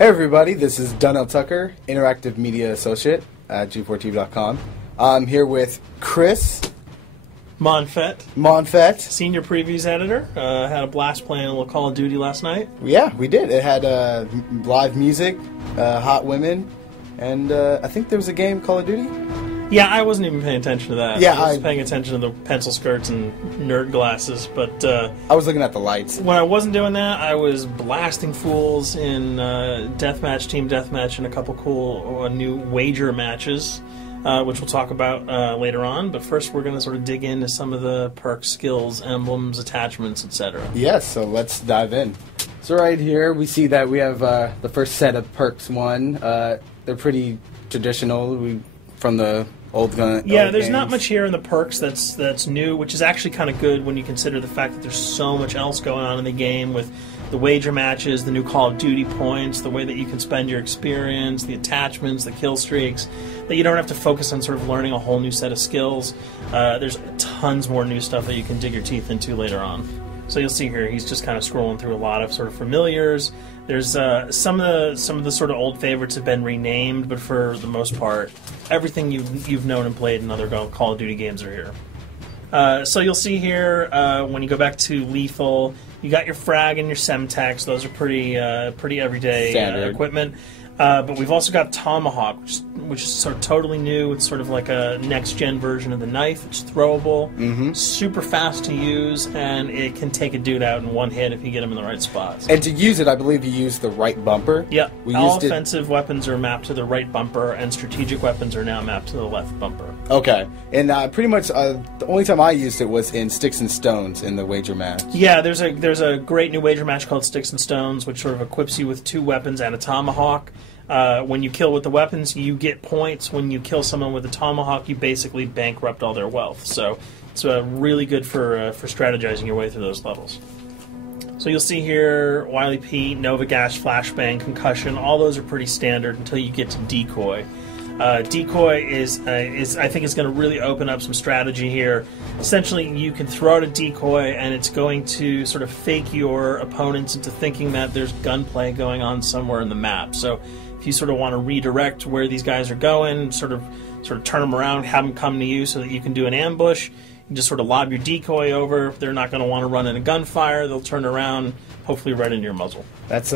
Hey everybody, this is Donnell Tucker, Interactive Media Associate at G4TV.com. I'm here with Chris Monfett, Senior Previews Editor. Had a blast playing a little Call of Duty last night. Yeah, we did. It had live music, hot women, and I think there was a game, Call of Duty? Yeah, I wasn't even paying attention to that. Yeah, I was paying attention to the pencil skirts and nerd glasses, but I was looking at the lights. When I wasn't doing that, I was blasting fools in deathmatch, team deathmatch, and a couple cool new wager matches, which we'll talk about later on. But first, we're going to sort of dig into some of the perks, skills, emblems, attachments, etc. Yes, so let's dive in. So right here, we see that we have the first set of perks one. They're pretty traditional from the old gun. Yeah, old there's games. not much here in the perks that's new, which is actually kind of good when you consider the fact that there's so much else going on in the game with the wager matches, the new Call of Duty points, the way that you can spend your experience, the attachments, the kill streaks, that you don't have to focus on sort of learning a whole new set of skills. There's tons more new stuff that you can dig your teeth into later on. So you'll see here, he's just kind of scrolling through a lot of sort of familiars. There's some of the sort of old favorites have been renamed, but for the most part, everything you've known and played in other Call of Duty games are here. So you'll see here when you go back to Lethal, you got your frag and your semtex. Those are pretty everyday equipment. But we've also got Tomahawk, which is sort of totally new. It's sort of like a next-gen version of the knife. It's throwable, super fast to use, and it can take a dude out in one hit if you get him in the right spots. And to use it, I believe you use the right bumper. Yeah, all offensive weapons are mapped to the right bumper, and strategic weapons are now mapped to the left bumper. Okay, and pretty much the only time I used it was in Sticks and Stones in the wager match. Yeah, there's a great new wager match called Sticks and Stones, which sort of equips you with 2 weapons and a tomahawk. When you kill with the weapons, you get points. When you kill someone with a tomahawk, you basically bankrupt all their wealth. So it's really good for strategizing your way through those levels. So you'll see here, Wily Pete, Nova Gash, Flashbang, Concussion. All those are pretty standard until you get to Decoy. Decoy is I think it's going to really open up some strategy here. Essentially, you can throw out a decoy, and it's going to sort of fake your opponents into thinking that there's gunplay going on somewhere in the map. So if you sort of want to redirect where these guys are going, sort of turn them around, have them come to you so that you can do an ambush, you just sort of lob your decoy over. If they're not going to want to run in a gunfire, they'll turn around, hopefully right into your muzzle. That's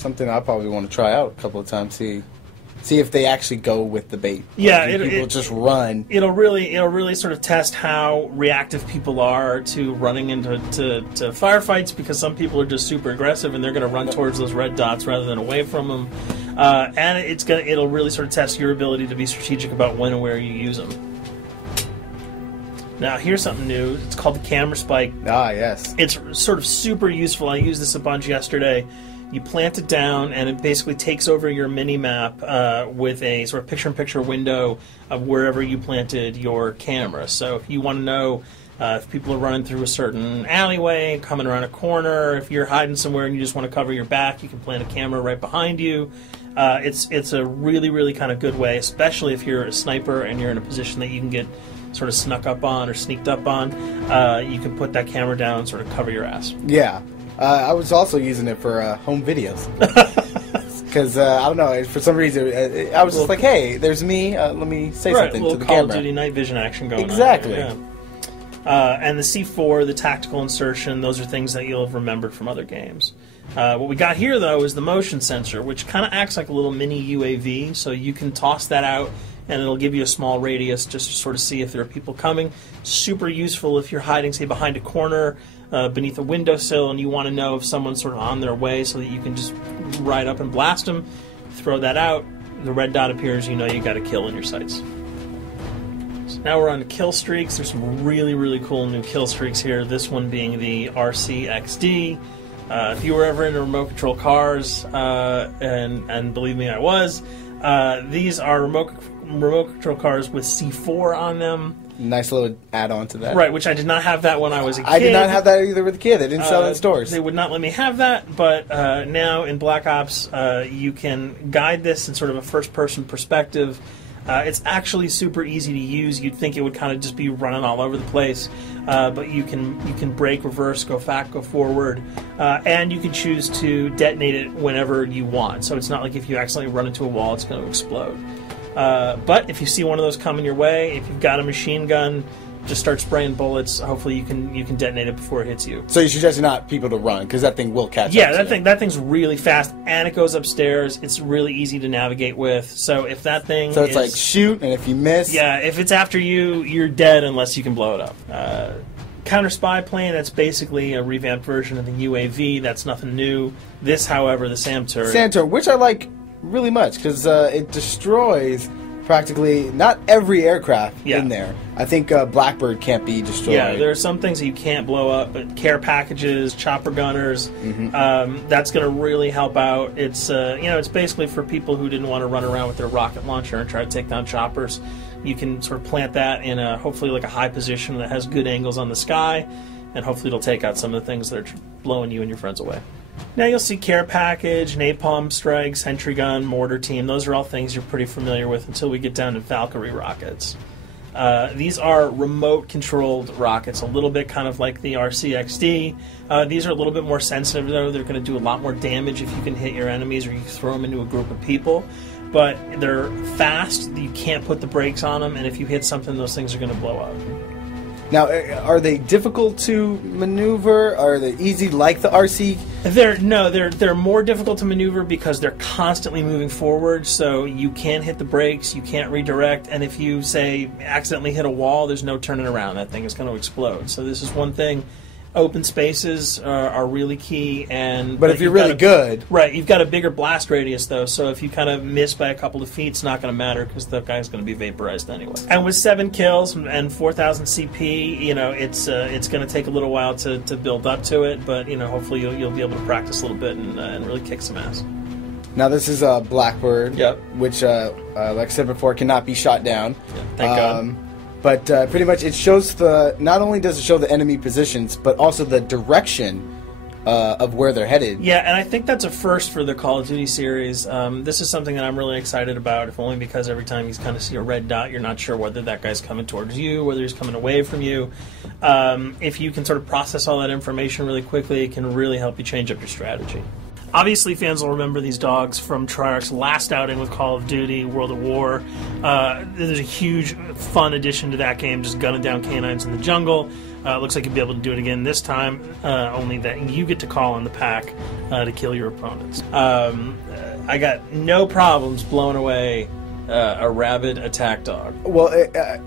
something I probably want to try out a couple of times. See if they actually go with the bait. Yeah, people just run. It'll really sort of test how reactive people are to running into firefights, because some people are just super aggressive and they're going to run towards those red dots rather than away from them. And it'll really sort of test your ability to be strategic about when and where you use them. Now, here's something new. It's called the Camera Spike. Ah, yes. It's sort of super useful. I used this a bunch yesterday. You plant it down, and it basically takes over your mini-map with a sort of picture-in-picture window of wherever you planted your camera. So if you want to know if people are running through a certain alleyway, coming around a corner, if you're hiding somewhere and you just want to cover your back, you can plant a camera right behind you. It's a really, really kind of good way, especially if you're a sniper and you're in a position that you can get sort of snuck up on or sneaked up on. You can put that camera down and sort of cover your ass. Yeah. I was also using it for home videos. Because, I don't know, for some reason, I was just like, hey, there's me, let me say something to the camera. Call of Duty night vision action going on. Exactly. Yeah. And the C4, the tactical insertion, those are things that you'll have remembered from other games. What we got here, though, is the motion sensor, which kind of acts like a little mini UAV, so you can toss that out, and it'll give you a small radius just to sort of see if there are people coming. Super useful if you're hiding, say, behind a corner, beneath a windowsill, and you want to know if someone's sort of on their way so that you can just ride up and blast them. Throw that out, the red dot appears, you know you got a kill in your sights. So now we're on to kill streaks. There's some really, really cool new kill streaks here, this one being the RCXD. If you were ever into remote control cars, and believe me, I was, these are remote control cars with C4 on them. Nice little add-on to that. Right, which I did not have that when I was a kid. I did not have that either with a kid. They didn't sell it in stores. They would not let me have that, but now in Black Ops, you can guide this in sort of a first-person perspective. It's actually super easy to use. You'd think it would kind of just be running all over the place, but you can brake, reverse, go back, go forward, and you can choose to detonate it whenever you want. So it's not like if you accidentally run into a wall, it's going to explode. But if you see one of those coming your way, if you've got a machine gun, just start spraying bullets. Hopefully you can detonate it before it hits you. So you suggest not people to run, because that thing will catch up. Yeah, that thing's really fast, and it goes upstairs. It's really easy to navigate with. So if that thing So it's like shoot, and if you miss... Yeah, if it's after you, you're dead unless you can blow it up. Counter spy plane, that's basically a revamped version of the UAV. That's nothing new. This, however, the SAM turret... SAM turret, which I like really much, because it destroys... practically not every aircraft in there. I think Blackbird can't be destroyed. Yeah, there are some things that you can't blow up, but care packages, chopper gunners, that's going to really help out. It's it's basically for people who didn't want to run around with their rocket launcher and try to take down choppers. You can sort of plant that in hopefully like a high position that has good angles on the sky, and hopefully it'll take out some of the things that are blowing you and your friends away. Now you'll see care package, napalm strike, sentry gun, mortar team. Those are all things you're pretty familiar with until we get down to Valkyrie rockets. These are remote-controlled rockets, a little bit kind of like the RCXD. These are a little bit more sensitive, though. They're going to do a lot more damage if you can hit your enemies or you throw them into a group of people. But they're fast, you can't put the brakes on them, and if you hit something, those things are going to blow up. Now, are they difficult to maneuver? Are they easy like the RC? They're more difficult to maneuver because they're constantly moving forward, so you can't hit the brakes, you can't redirect, and if you, say, accidentally hit a wall, there's no turning around. That thing is going to explode. So this is one thing. Open spaces are really key, but if you're really good, right? You've got a bigger blast radius, though, so if you kind of miss by a couple of feet, it's not going to matter because the guy's going to be vaporized anyway. And with 7 kills and 4,000 CP, it's going to take a little while to build up to it, but hopefully you'll be able to practice a little bit and really kick some ass. Now this is a Blackbird, which, like I said before, cannot be shot down. Yeah, thank God. But pretty much it shows not only does it show the enemy positions, but also the direction of where they're headed. Yeah, and I think that's a first for the Call of Duty series. This is something that I'm really excited about, if only because every time you kind of see a red dot, you're not sure whether that guy's coming towards you, whether he's coming away from you. If you can sort of process all that information really quickly, it can really help you change up your strategy. Obviously, fans will remember these dogs from Treyarch's last outing with Call of Duty, World at War. There's a huge, fun addition to that game, just gunning down canines in the jungle. Looks like you'll be able to do it again this time, only that you get to call on the pack to kill your opponents. I got no problems blowing away a rabid attack dog. Well,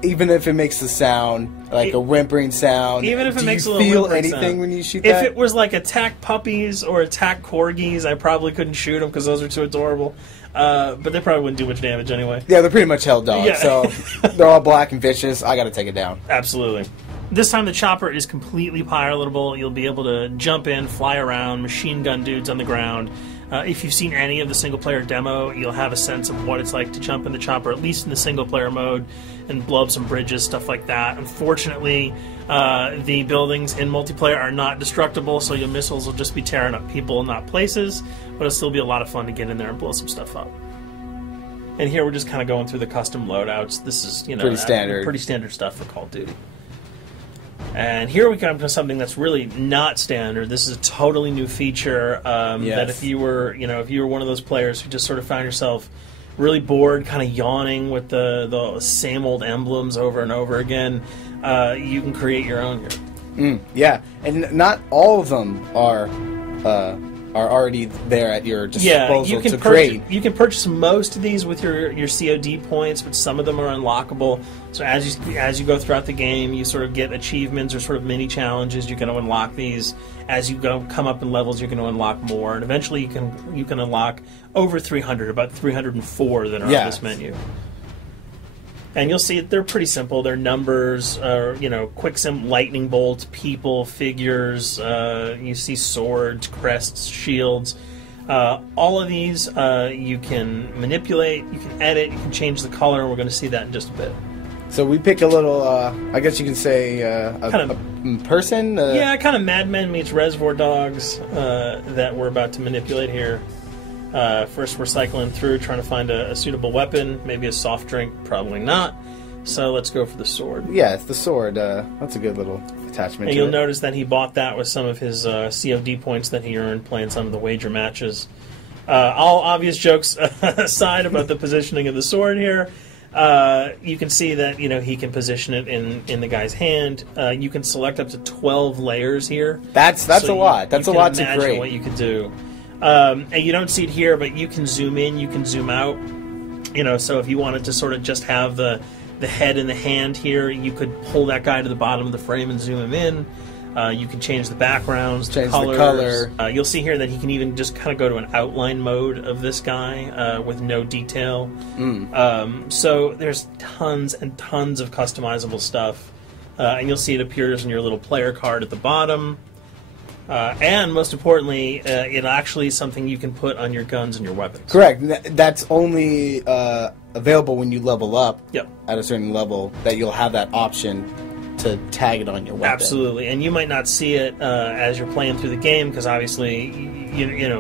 even if it makes the sound, like a whimpering sound, even if it makes a little feel whimpering anything sound. when you shoot if that? If it was like attack puppies or attack corgis, I probably couldn't shoot them because those are too adorable. But they probably wouldn't do much damage anyway. Yeah, they're pretty much held dogs, Yeah. so they're all black and vicious. I got to take it down. Absolutely. This time the chopper is completely pilotable. You'll be able to jump in, fly around, machine gun dudes on the ground. If you've seen any of the single-player demo, you'll have a sense of what it's like to jump in the chopper, at least in the single-player mode, and blow up some bridges, stuff like that. Unfortunately, the buildings in multiplayer are not destructible, so your missiles will just be tearing up people and not places, but it'll still be a lot of fun to get in there and blow some stuff up. And here we're just kind of going through the custom loadouts. This is, pretty standard stuff for Call of Duty. And here we come to something that's really not standard. This is a totally new feature that if you were one of those players who just sort of found yourself really bored, kind of yawning with the same old emblems over and over again, you can create your own here. Yeah, and not all of them are already there at your disposal to create. You can purchase most of these with your COD points, but some of them are unlockable. So as you go throughout the game, you sort of get achievements or sort of mini challenges. You're going to unlock these. As you come up in levels, you're going to unlock more, and eventually you can unlock over 300, about 304 that are on this menu. And you'll see they're pretty simple. They're numbers, quick lightning bolts, people, figures. You see swords, crests, shields. All of these you can manipulate, you can edit, you can change the color, and we're going to see that in just a bit. So we pick a little, I guess you can say, a person? Yeah, kind of Mad Men meets Reservoir Dogs that we're about to manipulate here. First, we're cycling through, trying to find a suitable weapon. Maybe a soft drink, probably not. So let's go for the sword. Yeah, it's the sword. That's a good little attachment. And you'll notice that he bought that with some of his COD points that he earned playing some of the wager matches. All obvious jokes aside about the positioning of the sword here, you can see that he can position it in the guy's hand. You can select up to 12 layers here. That's a lot. That's a lot to create. Imagine what you could do. And you don't see it here, but you can zoom in, you can zoom out. So if you wanted to sort of just have the head and the hand here, you could pull that guy to the bottom of the frame and zoom him in. You can change the backgrounds, change the the color. You'll see here that he can even just kind of go to an outline mode of this guy with no detail. So there's tons and tons of customizable stuff. And you'll see it appears in your little player card at the bottom. And most importantly, it actually is something you can put on your guns and your weapons. Correct. That's only available when you level up at a certain level, that you'll have that option to tag it on your weapon. Absolutely. And you might not see it as you're playing through the game, because obviously,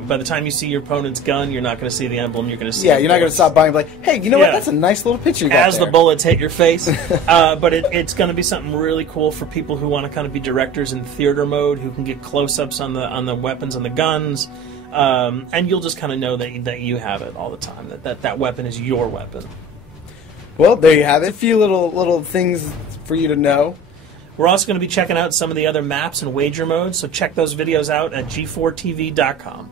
by the time you see your opponent's gun, you're not going to see the emblem. You're going to see you're not going to stop by and be like, hey, you know what? That's a nice little picture you got as there. The bullets hit your face. But it's going to be something really cool for people who want to kind of be directors in theater mode, who can get close-ups on the weapons and the guns. And you'll just kind of know that you have it all the time, that weapon is your weapon. Well, there you have it. A few little things for you to know. We're also going to be checking out some of the other maps and wager modes, so check those videos out at G4TV.com.